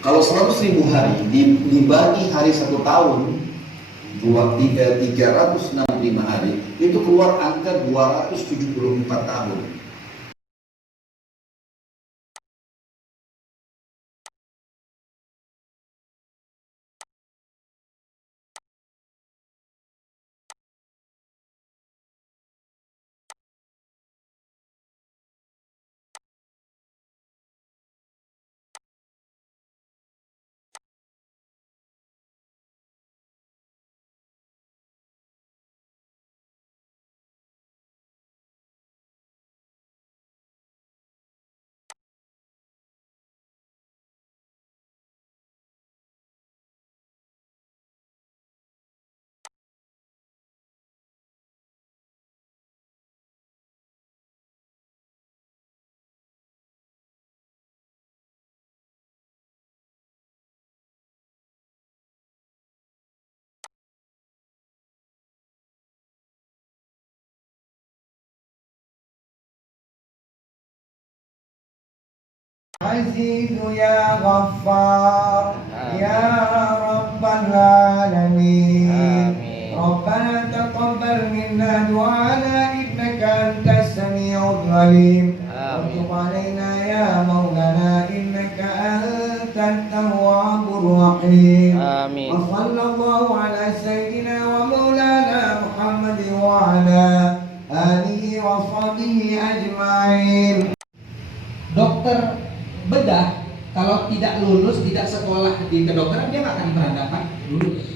Kalau 100.000 hari dibagi hari 1 tahun, 365 hari, itu keluar angka 274 tahun. عزيز يا غفار يا رب العالمين ربنا تقبل منا دعانا إنك أنت السميع العليم وتب علينا يا مولانا إنك أنت التواب الرحيم وصلى الله على سيدنا ومولانا محمد وعلى آله وصحبه أجمعين. Dokter bedah kalau tidak lulus, tidak sekolah di kedokteran, dia nggak akan pernah dapat lulus.